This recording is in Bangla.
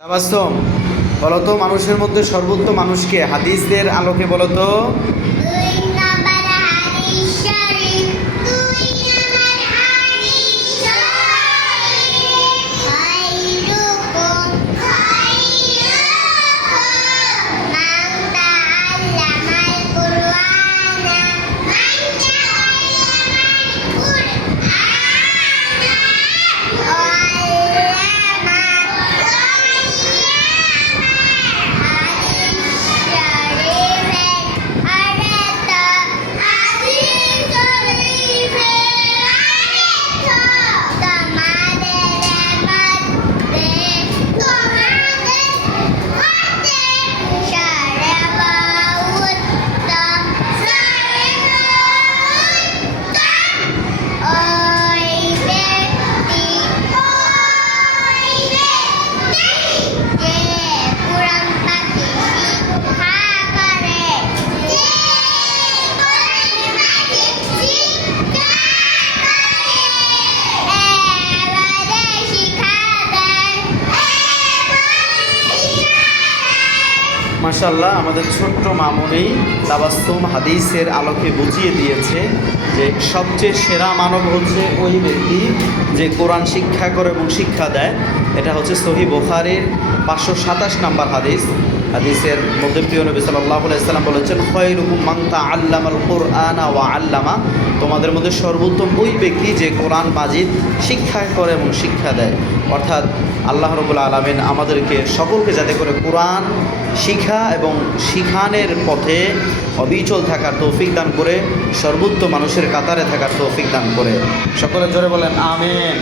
তাবাসসুম, বলতো মানুষের মধ্যে সর্বোত্তম মানুষকে হাদিসদের আলোকে বলতো। মাশাআল্লাহ, আমাদের ছোট্ট মামুনি তাবাসসুম হাদিসের আলোকে বুঝিয়ে দিয়েছে যে সবচেয়ে সেরা মানব হচ্ছে ওই ব্যক্তি যে কোরআন শিক্ষা করে এবং শিক্ষা দেয়। এটা হচ্ছে সহিহ বুখারীর 527 নম্বর হাদিস। হাদিসের মধ্যে প্রিয় নবী সাল্লাল্লাহু আলাইহি সাল্লাম বলেছেন, খায়রুকুম মান তাআল্লামাল কুরআনা ওয়া আল্লামা, তোমাদের মধ্যে সর্বোত্তম ওই ব্যক্তি যে কোরআন মাজিদ শিক্ষা করে এবং শিক্ষা দেয়। অর্থাৎ আল্লাহ রাব্বুল আলামিন আমাদেরকে সকলকে যাতে করে কোরআন শিখা এবং শিখানের পথে অবিচল থাকার তৌফিক দান করে, সর্বোত্তম মানুষের কাতারে থাকার তৌফিক দান করে। সকলে জোরে বলেন আমিন।